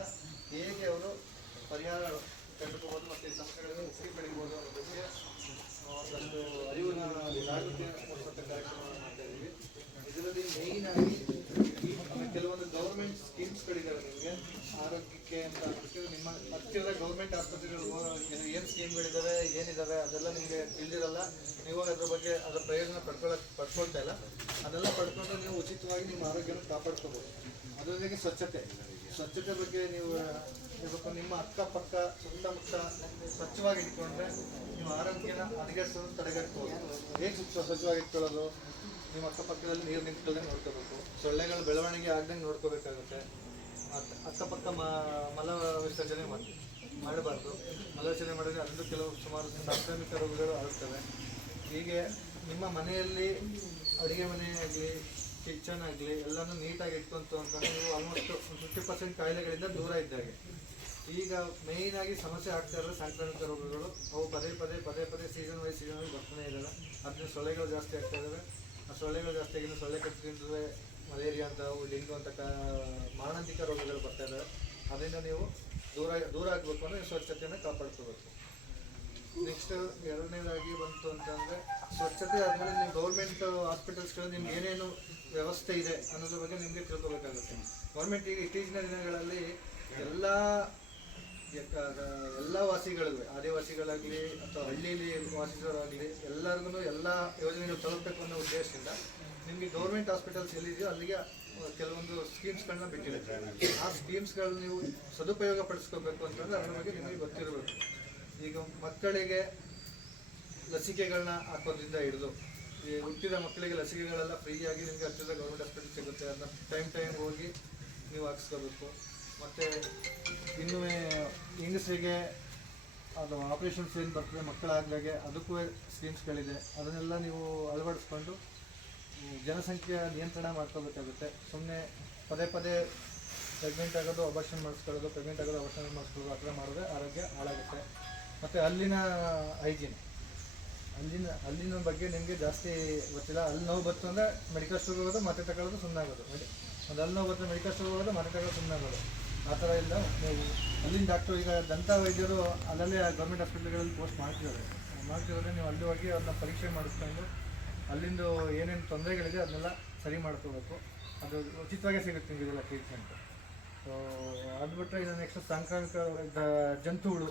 ಹೇಗೆ ಅವರು ಪರಿಹಾರ ಕಂಡುಕೋಬೋದು ಮತ್ತು ಸಮಸ್ಯೆಗಳನ್ನು ಉಸಿರಿ ಪಡಿಬೋದು ಅನ್ನೋ ಬಗ್ಗೆ ಒಂದು ಅರಿವಿನ ಜಾಗೃತಿ ಕಾರ್ಯಕ್ರಮವನ್ನು ಮಾಡ್ತಾ ಇದ್ದೀವಿ. ಇದರಲ್ಲಿ ಮೇಯ್ನ್ ಆಗಿ ಕೆಲವೊಂದು ಗೌರ್ಮೆಂಟ್ ಸ್ಕೀಮ್ಸ್ಗಳಿದ್ದಾವೆ ನಿಮಗೆ. ಆರೋಗ್ಯಕ್ಕೆ ಅಂತ ನಿಮ್ಮ ಹತ್ತಿರದ ಗೌರ್ಮೆಂಟ್ ಆಸ್ಪತ್ರೆಗಳು ಏನು ಸ್ಕೀಮ್ಗಳಿದ್ದಾವೆ ಏನಿದ್ದಾವೆ ಅದೆಲ್ಲ ನಿಮಗೆ ತಿಳಿದಿರಲ್ಲ. ನೀವು ಅದ್ರ ಬಗ್ಗೆ ಅದರ ಪ್ರಯೋಜನ ಪಡ್ಕೊಳ್ಳೋಕೆ ಪಡ್ಕೊಳ್ತಾ ಇಲ್ಲ. ಅದೆಲ್ಲ ಪಡ್ಕೊಂಡು ನೀವು ಉಚಿತವಾಗಿ ನಿಮ್ಮ ಆರೋಗ್ಯನ ಕಾಪಾಡ್ಕೋಬೋದು ಅದರ ಜೊತೆಗೆ ಸ್ವಚ್ಛತೆ. ಸ್ವಚ್ಛತೆ ಬಗ್ಗೆ ನೀವು ಹೇಳ್ಬೇಕು ನಿಮ್ಮ ಅಕ್ಕಪಕ್ಕ ಸುತ್ತಮುತ್ತ ಸ್ವಚ್ಛವಾಗಿ ಇಟ್ಕೊಂಡ್ರೆ ನೀವು ಆರೋಗ್ಯನ ಅಡಗಿಸಲು ತಡೆಗಟ್ಟಬಹುದು ಹೇಗೆ ಸ್ವಚ್ಛ ಸ್ವಚ್ಛವಾಗಿ ಇಟ್ಕೊಳ್ಳೋದು ನಿಮ್ಮ ಅಕ್ಕಪಕ್ಕದಲ್ಲಿ ನೀರು ನಿಂತ್ಕೊಳ್ಳೋದಂಗೆ ನೋಡ್ಕೋಬೇಕು. ಸೊಳ್ಳೆಗಳು ಬೆಳವಣಿಗೆ ಆಗ್ದಂಗೆ ನೋಡ್ಕೋಬೇಕಾಗುತ್ತೆ. ಅಕ್ಕ- ಅಕ್ಕಪಕ್ಕ ಮಲ ವಿಸರ್ಜನೆ ಮಾಡಿ ಮಾಡಬಾರ್ದು. ಮಲ ವಿಸರ್ಜನೆ ಮಾಡಿದ್ರೆ ಅದರಲ್ಲೂ ಕೆಲವು ಸುಮಾರು ಸಾಂಕ್ರಾಮಿಕ ರೋಗಗಳು ಆಗುತ್ತವೆ. ಹೀಗೆ ನಿಮ್ಮ ಮನೆಯಲ್ಲಿ, ಅಡುಗೆ ಮನೆ ಆಗಲಿ ಕಿಚನ್ ಆಗಲಿ ಎಲ್ಲನೂ ನೀಟಾಗಿ ಇಟ್ಕೊಂತು ಅಂತಂದ್ರೆ ನೀವು ಆಲ್ಮೋಸ್ಟ್ ಫಿಫ್ಟಿ ಪರ್ಸೆಂಟ್ ಕಾಯಿಲೆಗಳಿಂದ ದೂರ ಇದ್ದಾಗೆ ಈಗ ಮೇಯ್ನ್ ಆಗಿ ಸಮಸ್ಯೆ ಆಗ್ತಾ ಇರೋ ಸಾಂಕ್ರಾಮಿಕ ರೋಗಗಳು. ಅವು ಪದೇ ಪದೇ ಪದೇ ಪದೇ ಸೀಸನ್ ವೈಸ್ ಸೀಸನ್ ವೈಸ್ ಬರ್ತಾನೆ ಇದ್ದಾವೆ. ಅದರಿಂದ ಸೊಳ್ಳೆಗಳು ಜಾಸ್ತಿ ಆಗ್ತಾ ಇದ್ದಾವೆ. ಆ ಸೊಳ್ಳೆಗಳು ಜಾಸ್ತಿ ಆಗಿದ್ದು ಸೊಳ್ಳೆ ಕಚ್ಚಿದ್ರೆ ಮಲೇರಿಯಾ ಅಂತ ಡೆಂಗು ಅಂತ ಮಾರಣಾಂತಿಕ ರೋಗಗಳು ಬರ್ತಾ ಇದ್ದಾವೆ. ಅದರಿಂದ ನೀವು ದೂರ ದೂರ ಆಗಬೇಕು ಅಂದರೆ ಸ್ವಚ್ಛತೆಯನ್ನು ಕಾಪಾಡ್ಕೋಬೇಕು. ನೆಕ್ಸ್ಟ್ ಎರಡನೇದಾಗಿ ಬಂತು ಅಂತಂದರೆ ಸ್ವಚ್ಛತೆ ಆದಮೇಲೆ ನಿಮ್ಮ ಗೌರ್ಮೆಂಟ್ ಹಾಸ್ಪಿಟಲ್ಸ್ಗಳು ನಿಮ್ಗೆ ಏನೇನು ವ್ಯವಸ್ಥೆ ಇದೆ ಅನ್ನೋದ್ರ ಬಗ್ಗೆ ನಿಮಗೆ ತಿಳ್ಕೊಬೇಕಾಗುತ್ತೆ. ಗೌರ್ಮೆಂಟ್ ಈಗ ಇತ್ತೀಚಿನ ದಿನಗಳಲ್ಲಿ ಎಲ್ಲ ಎಲ್ಲ ವಾಸಿಗಳಿವೆ. ಆದಿವಾಸಿಗಳಾಗಲಿ ಅಥವಾ ಹಳ್ಳಿಯಲ್ಲಿ ವಾಸಿಸೋರಾಗಲಿ ಎಲ್ಲರಿಗೂ ಎಲ್ಲ ಯೋಜನೆಗಳು ತಲುಪಬೇಕು ಅನ್ನೋ ಉದ್ದೇಶದಿಂದ ನಿಮಗೆ ಗೌರ್ಮೆಂಟ್ ಹಾಸ್ಪಿಟಲ್ಸ್ ಎಲ್ಲಿದೆಯೋ ಅಲ್ಲಿಗೆ ಕೆಲವೊಂದು ಸ್ಕೀಮ್ಸ್ಗಳನ್ನ ಬಿಟ್ಟಿರುತ್ತೆ. ಆ ಸ್ಕೀಮ್ಸ್ಗಳನ್ನ ನೀವು ಸದುಪಯೋಗ ಪಡಿಸ್ಕೋಬೇಕು ಅಂತಂದರೆ ಅದ್ರ ಬಗ್ಗೆ ನಿಮಗೆ ಗೊತ್ತಿರಬೇಕು. ಈಗ ಮಕ್ಕಳಿಗೆ ಲಸಿಕೆಗಳನ್ನ ಹಾಕೋದ್ರಿಂದ ಹಿಡಿದು ಈ ಹುಟ್ಟಿದ ಮಕ್ಕಳಿಗೆ ಲಸಿಕೆಗಳೆಲ್ಲ ಫ್ರೀಯಾಗಿ ನಿಮಗೆ ಹತ್ತಿರದ ಗೌರ್ಮೆಂಟ್ ಹಾಸ್ಪಿಟಲ್ ಸಿಗುತ್ತೆ ಅದನ್ನ ಟೈಮ್ ಟೈಮ್ ಹೋಗಿ ನೀವು ಹಾಕ್ಸ್ಕೋಬೇಕು. ಮತ್ತು ಇನ್ನು ಹೆಂಗಸರಿಗೆ ಅದು ಆಪ್ರೇಷನ್ಸ್ ಏನು ಬರ್ತದೆ ಮಕ್ಕಳಾಗ್ದಾಗೆ ಅದಕ್ಕೂ ಸ್ಕೀಮ್ಸ್ಗಳಿದೆ ಅದನ್ನೆಲ್ಲ ನೀವು ಅಳವಡಿಸ್ಕೊಂಡು ಜನಸಂಖ್ಯೆಯ ಜನಸಂಖ್ಯೆ ನಿಯಂತ್ರಣ ಮಾಡ್ಕೋಬೇಕಾಗುತ್ತೆ. ಸುಮ್ಮನೆ ಪದೇ ಪದೇ ಪ್ರೆಗ್ನೆಂಟ್ ಆಗೋದು ಅಬಾರ್ಷನ್ ಮಾಡಿಸ್ಕೊಳ್ಳೋದು ಪ್ರೆಗ್ನೆಂಟ್ ಆಗೋದು ಅಬಾರ್ಷನ್ ಮಾಡಿಸ್ಕೊಳ್ಳೋದು ಆ ಥರ ಮಾಡಿದ್ರೆ ಆರೋಗ್ಯ ಹಾಳಾಗುತ್ತೆ. ಮತ್ತು ಅಲ್ಲಿನ ಹೈಜೀನ್ ಅಲ್ಲಿನ ಅಲ್ಲಿನ ಬಗ್ಗೆ ನಿಮಗೆ ಜಾಸ್ತಿ ಗೊತ್ತಿಲ್ಲ. ಅಲ್ಲಿ ನೋವು ಬಂತು ಅಂದರೆ ಮೆಡಿಕಲ್ ಸ್ಟೋರ್ ಹೋಗೋದು, ಮತ್ತೆ ತಗೊಳ್ಳೋದು ಸುಮ್ಮನಾಗೋದು ಆಗೋದು ಒಂದು ಅಲ್ಲಿ ನೋವು ಬರ್ತದೆ ಮೆಡಿಕಲ್ ಸ್ಟೋರ್ ಹೋಗೋದು, ಮತ್ತೆ ತಗೊಳ್ಳೋದು ಸುಮ್ಮನಾಗೋದು ಆ ಥರ ಇಲ್ಲ. ನೀವು ಅಲ್ಲಿನ ಡಾಕ್ಟ್ರು ಈಗ ದಂತ ವೈದ್ಯರು ಅಲ್ಲಲ್ಲೇ ಗೌರ್ಮೆಂಟ್ ಹಾಸ್ಪಿಟ್ಲ್ಗಳಲ್ಲಿ ಪೋಸ್ಟ್ ಮಾಡ್ತಿದ್ದಾರೆ. ಮಾಡ್ತಿರೋದ್ರೆ ನೀವು ಅಲ್ಲಿ ಹೋಗಿ ಅದನ್ನ ಪರೀಕ್ಷೆ ಮಾಡಿಸ್ಕೊಂಡು ಅಲ್ಲಿಂದು ಏನೇನು ತೊಂದರೆಗಳಿದೆ ಅದನ್ನೆಲ್ಲ ಸರಿ ಮಾಡ್ಕೋಬೇಕು. ಅದು ಉಚಿತವಾಗೇ ಸಿಗುತ್ತೆ ನಿಮಗೆಲ್ಲ ಟ್ರೀಟ್ಮೆಂಟು ಸೊ ಅದು ಬಿಟ್ಟರೆ ಇನ್ನು ನೆಕ್ಸ್ಟ್ ಸಾಂಕ್ರಾಮಿಕ ಜಂತುಗಳು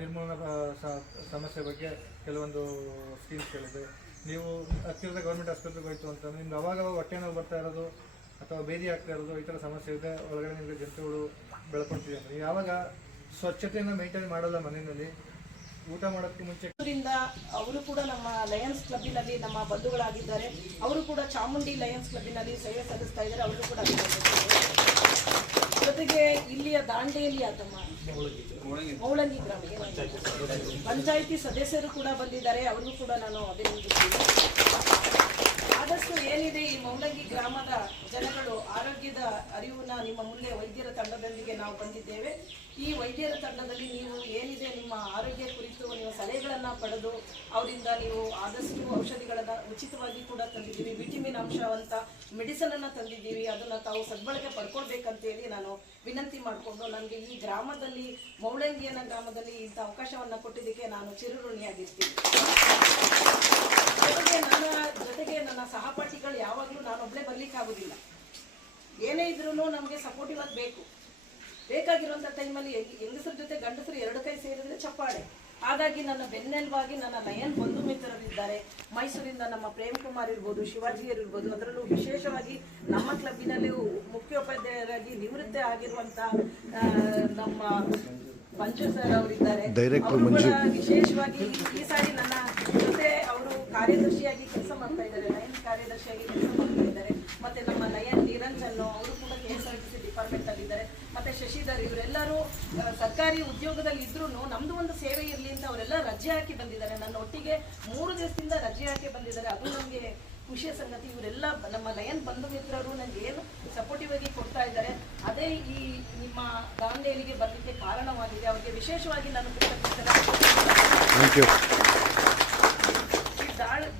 ನಿರ್ಮೂಲನಾ ಸಮಸ್ಯೆ ಬಗ್ಗೆ ಕೆಲವೊಂದು ಸ್ಕೀಮ್ಸ್ಗಳಿದೆ ನೀವು ಹತ್ತಿರದ ಗೌರ್ಮೆಂಟ್ ಆಸ್ಪತ್ರೆಗೆ ಹೋಯ್ತು ಅಂತಂದ್ರೆ ನಿಮ್ಗೆ ಅವಾಗ ಹೊಟ್ಟೆ ನೋವು ಬರ್ತಾ ಇರೋದು ಅಥವಾ ಬೇದಿ ಆಗ್ತಾ ಇರೋದು ಈ ಥರ ಸಮಸ್ಯೆ ಇದೆ, ಒಳಗಡೆ ನಿಮಗೆ ಜಂತುಗಳು ಬೆಳ್ಕೊಳ್ತಿದೆ ಅಂದರೆ ಯಾವಾಗ ಸ್ವಚ್ಛತೆಯನ್ನು ಮೇಂಟೈನ್ ಮಾಡಲ್ಲ ಮನೆಯಲ್ಲಿ, ಊಟ ಮಾಡೋಕ್ಕೆ ಮುಂಚೆ? ಅವರು ಕೂಡ ನಮ್ಮ ಲಯನ್ಸ್ ಕ್ಲಬ್ಬಿನಲ್ಲಿ ನಮ್ಮ ಬಂಧುಗಳಾಗಿದ್ದಾರೆ. ಅವರು ಕೂಡ ಚಾಮುಂಡಿ ಲಯನ್ಸ್ ಕ್ಲಬ್ಬಿನಲ್ಲಿ ಸೇವೆ ಸಲ್ಲಿಸ್ತಾ ಇದ್ದಾರೆ. ಅವರು ಕೂಡ. ಜೊತೆಗೆ ಇಲ್ಲಿಯ ದಾಂಡೇಲಿ ತಮ್ಮ ಮೌಳಂಗಿ ಗ್ರಾಮಕ್ಕೆ ಪಂಚಾಯಿತಿ ಸದಸ್ಯರು ಕೂಡ ಬಂದಿದ್ದಾರೆ. ಅವರಿಗೂ ಕೂಡ ನಾನು ಅಭಿನಂದಿಸ್ತೀನಿ. ಆದಷ್ಟು ಏನಿದೆ ಈ ಮೌಲಂಗಿ ಗ್ರಾಮದ ಜನಗಳು ಆರೋಗ್ಯದ ಅರಿವನ್ನ ನಿಮ್ಮ ಮುಂದೆ ವೈದ್ಯರ ತಂಡದೊಂದಿಗೆ ನಾವು ಬಂದಿದ್ದೇವೆ. ಈ ವೈದ್ಯರ ತಂಡದಲ್ಲಿ ನೀವು ಏನಿದೆ ನಿಮ್ಮ ಆರೋಗ್ಯ ಕುರಿತು ನೀವು ಸಲಹೆಗಳನ್ನು ಪಡೆದು ಅವರಿಂದ ನೀವು ಆದಷ್ಟು ಔಷಧಿಗಳನ್ನು ಉಚಿತವಾಗಿ ಕೂಡ ತಂದಿದ್ದೀವಿ. ವಿಟಮಿನ್ ಅಂಶವಂತ ಮೆಡಿಸನ್ ಅನ್ನ ತಂದಿದ್ದೀವಿ. ಅದನ್ನ ತಾವು ಸದ್ಬಳಕೆ ಪಡ್ಕೊಳ್ಬೇಕಂತೇಳಿ ನಾನು ವಿನಂತಿ ಮಾಡಿಕೊಂಡು ನನಗೆ ಈ ಗ್ರಾಮದಲ್ಲಿ, ಮೌಳಂಗಿಯನ ಗ್ರಾಮದಲ್ಲಿ ಇಂಥ ಅವಕಾಶವನ್ನ ಕೊಟ್ಟಿದ್ದಕ್ಕೆ ನಾನು ಚಿರಋಣಿಯಾಗಿರ್ತೀನಿ. ಜೊತೆಗೆ ನನ್ನ ಜೊತೆಗೆ ನನ್ನ ಸಹಪಾಠಿಗಳು ಯಾವಾಗಲೂ ನಾನೊಬ್ಬಳೇ ಬರ್ಲಿಕ್ಕಾಗೋದಿಲ್ಲ. ಏನೇ ಇದ್ರೂ ನಮಗೆ ಸಪೋರ್ಟಿವ್ ಆಗಿ ಬೇಕು. ಬೇಕಾಗಿರುವಂಥ ಟೈಮಲ್ಲಿ ಹೆಂಗಸರ ಜೊತೆ ಗಂಡಸರು ಎರಡು ಕೈ ಸೇರಿದ್ರೆ ಚಪ್ಪಾಳೆ. ಹಾಗಾಗಿ ನನ್ನ ಬೆನ್ನೆಲ್ವಾಗಿ ನನ್ನ ನಯನ್ ಬಂಧು ಮಿತ್ರರಿದ್ದಾರೆ ಮೈಸೂರಿಂದ ನಮ್ಮ ಪ್ರೇಮ್ ಕುಮಾರ್ ಇರ್ಬೋದು ಶಿವಾಜಿಯರು ಇರ್ಬೋದು ಅದರಲ್ಲೂ ವಿಶೇಷವಾಗಿ ನಮ್ಮ ಕ್ಲಬ್ಬಿನಲ್ಲಿ ಮುಖ್ಯೋಪಾಧ್ಯಾಯರಾಗಿ ನಿವೃತ್ತಿ ಆಗಿರುವಂತ ನಮ್ಮ ಮಂಜು ಸರ್ ಅವರಿದ್ದಾರೆ. ವಿಶೇಷವಾಗಿ ಈ ಸಾರಿ ನನ್ನ ಜೊತೆ ಕಾರ್ಯದರ್ಶಿಯಾಗಿ ಕೆಲಸ ಮಾಡ್ತಾ ಇದ್ದಾರೆ ಲಯನ್ ಕಾರ್ಯದರ್ಶಿಯಾಗಿ ಕೆಲಸ ಮಾಡ್ತಾ ಇದ್ದಾರೆ. ಮತ್ತೆ ನಮ್ಮ ಲಯನ್ ನಿರಂಜನ್ ಅವರು ಕೂಡ K S R T C department ಅಲ್ಲಿ ಇದ್ದಾರೆ. ಮತ್ತೆ ಶಶಿಧರ್ ಇವರೆಲ್ಲರೂ ಸರ್ಕಾರಿ ಉದ್ಯೋಗದಲ್ಲಿ ಇದ್ರೂ ನಮ್ದು ಒಂದು ಸೇವೆ ಇರಲಿ ಅಂತ ಅವರೆಲ್ಲ ರಜೆ ಹಾಕಿ ಬಂದಿದ್ದಾರೆ. ನನ್ನ ಒಟ್ಟಿಗೆ ಮೂರು ದಿವಸದಿಂದ ರಜೆ ಹಾಕಿ ಬಂದಿದ್ದಾರೆ. ಅದು ನಮಗೆ ಖುಷಿಯ ಸಂಗತಿ. ಇವರೆಲ್ಲ ನಮ್ಮ ಲಯನ್ ಬಂಧು ಮಿತ್ರರು ನನಗೆ ಏನು ಸಪೋರ್ಟಿವ್ ಆಗಿ ಕೊಡ್ತಾ ಇದ್ದಾರೆ. ಅದೇ ಈ ನಿಮ್ಮ ದಾಂಡೇಲಿಗೆ ಬರಲಿಕ್ಕೆ ಕಾರಣವಾಗಿದೆ. ಅವರಿಗೆ ವಿಶೇಷವಾಗಿ ನಾನು ಕೃತಜ್ಞತೆ.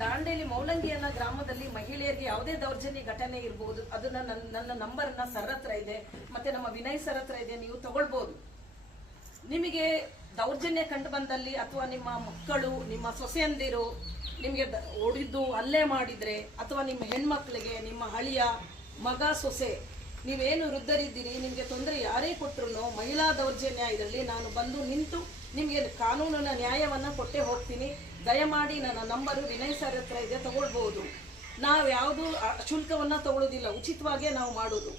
ದಾಂಡೇಲಿ ಮೌಲಂಗಿ ಅನ್ನೋ ಗ್ರಾಮದಲ್ಲಿ ಮಹಿಳೆಯರಿಗೆ ಯಾವುದೇ ದೌರ್ಜನ್ಯ ಘಟನೆ ಇರಬಹುದು ಅದನ್ನ ನನ್ನ ನನ್ನ ನಂಬರ್ನ ಸರ್ ಹತ್ರ ಇದೆ, ಮತ್ತೆ ನಮ್ಮ ವಿನಯ್ ಸರ್ ಹತ್ರ ಇದೆ, ನೀವು ತಗೊಳ್ಬಹುದು ನಿಮಗೆ ದೌರ್ಜನ್ಯ ಕಂಡು ಬಂದಲ್ಲಿ ಅಥವಾ ನಿಮ್ಮ ಮಕ್ಕಳು, ನಿಮ್ಮ ಸೊಸೆಯಂದಿರು ನಿಮಗೆ ಹೊಡಿದ್ದು ಅಲ್ಲೇ ಮಾಡಿದ್ರೆ, ಅಥವಾ ನಿಮ್ಮ ಹೆಣ್ಮಕ್ಳಿಗೆ, ನಿಮ್ಮ ಹಳಿಯ ಮಗ, ಸೊಸೆ, ನೀವೇನು ವೃದ್ಧರಿದ್ದೀರಿ, ನಿಮಗೆ ತೊಂದರೆ ಯಾರೇ ಕೊಟ್ಟರು ಮಹಿಳಾ ದೌರ್ಜನ್ಯ ಇದರಲ್ಲಿ ನಾನು ಬಂದು ನಿಂತು ನಿಮಗೆ ಕಾನೂನಿನ ನ್ಯಾಯವನ್ನು ಕೊಟ್ಟೇ ಹೋಗ್ತೀನಿ. ದಯಮಾಡಿ ನನ್ನ ನಂಬರ್ ವಿನಯ್ ಸರ್ ಹತ್ರ ಇದೆ ತಗೊಳ್ಬೋದು ನಾವು ಯಾವುದು ಶುಲ್ಕವನ್ನು ತಗೊಳ್ಳೋದಿಲ್ಲ ಉಚಿತವಾಗೇ ನಾವು ಮಾಡೋದು.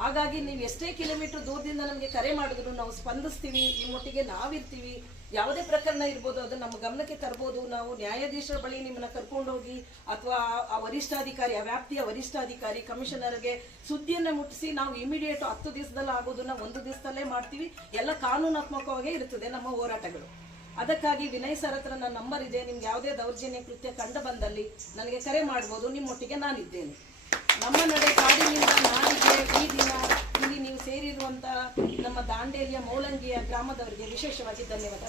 ಹಾಗಾಗಿ ನೀವು ಎಷ್ಟೇ ಕಿಲೋಮೀಟರ್ ದೂರದಿಂದ ನಮಗೆ ಕರೆ ಮಾಡಿದ್ರು, ನಾವು ಸ್ಪಂದಿಸ್ತೀವಿ ನಿಮ್ಮೊಟ್ಟಿಗೆ ನಾವಿರ್ತೀವಿ, ಯಾವುದೇ ಪ್ರಕರಣ ಇರ್ಬೋದು ಅದು ನಮ್ಮ ಗಮನಕ್ಕೆ ತರ್ಬೋದು, ನಾವು ನ್ಯಾಯಾಧೀಶರ ಬಳಿ ನಿಮ್ಮನ್ನ ಕರ್ಕೊಂಡು ಹೋಗಿ ಅಥವಾ ಆ ವರಿಷ್ಠಾಧಿಕಾರಿ, ಆ ವ್ಯಾಪ್ತಿಯ ವರಿಷ್ಠಾಧಿಕಾರಿ, ಕಮಿಷನರ್ಗೆ ಸುದ್ದಿಯನ್ನು ಮುಟ್ಟಿಸಿ, ನಾವು ಇಮಿಡಿಯೇಟ್ ಹತ್ತು ದಿವಸದಲ್ಲಿ ಆಗೋದನ್ನ ಒಂದು ದಿವಸದಲ್ಲೇ ಮಾಡ್ತೀವಿ. ಎಲ್ಲ ಕಾನೂನಾತ್ಮಕವಾಗೇ ಇರ್ತದೆ ನಮ್ಮ ಹೋರಾಟಗಳು. ಅದಕ್ಕಾಗಿ ವಿನಯ್ ಸರ್ ಹತ್ರ ನನ್ನ ನಂಬರ್ ಇದೆ. ನಿಮ್ಗೆ ಯಾವುದೇ ದೌರ್ಜನ್ಯ ಕೃತ್ಯ ಕಂಡು ಬಂದಲ್ಲಿ ನನಗೆ ಕರೆ ಮಾಡ್ಬೋದು. ನಿಮ್ಮೊಟ್ಟಿಗೆ ನಾನಿದ್ದೇನೆ. ನಮ್ಮ ನಡೆ ಕಾಡಿನಿಂದ ನಾಡಿಗೆ ಈ ದಿನ ಇಲ್ಲಿ ನೀವು ಸೇರಿರುವಂತಹ ನಮ್ಮ ದಾಂಡೇಲಿಯ ಮೌಲಂಗಿಯ ಗ್ರಾಮದವರಿಗೆ ವಿಶೇಷವಾಗಿ ಧನ್ಯವಾದ